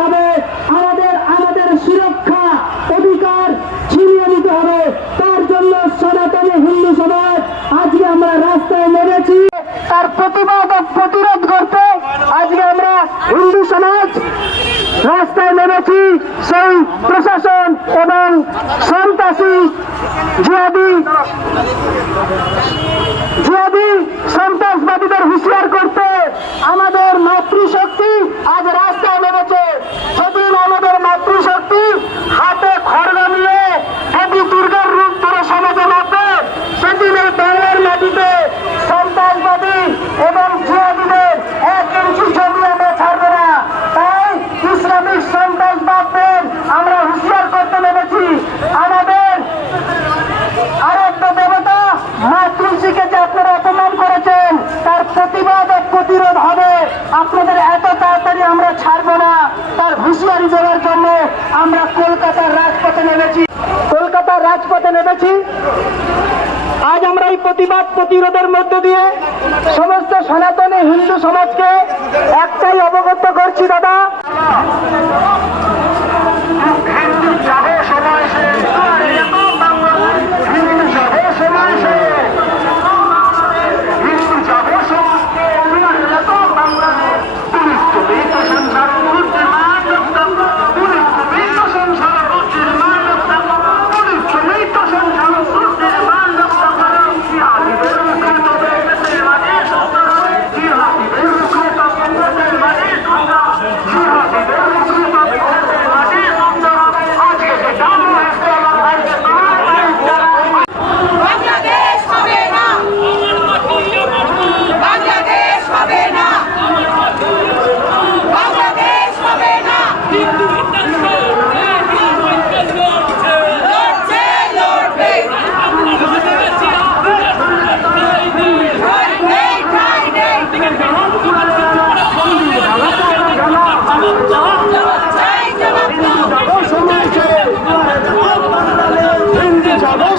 হবে। আমাদের আমাদের সুরক্ষা অধিকার ছিনিয়ে নিতে হবে। তার জন্য সনাতনী হিন্দু সমাজ আজকে আমরা রাস্তায় নেমেছি। তার প্রতিবাদ প্রতিরোধ করতে আজকে আমরা হিন্দু সমাজ রাস্তায় নেমেছি। সেই প্রশাসন এবং সন্ত্রাসী জিয়াদি এত তাড়াতাড়ি আমরা ছাড়বো না, তার হুঁশিয়ারি দেওয়ার জন্য আমরা কলকাতার রাজপথে নেমেছি। কলকাতার রাজপথে নেমেছি। আজ আমরা এই প্রতিবাদ প্রতিরোধের মধ্যে দিয়ে সমস্ত সনাতনী হিন্দু সমাজকে একটাই অবগত করছি, দাদা। 小东。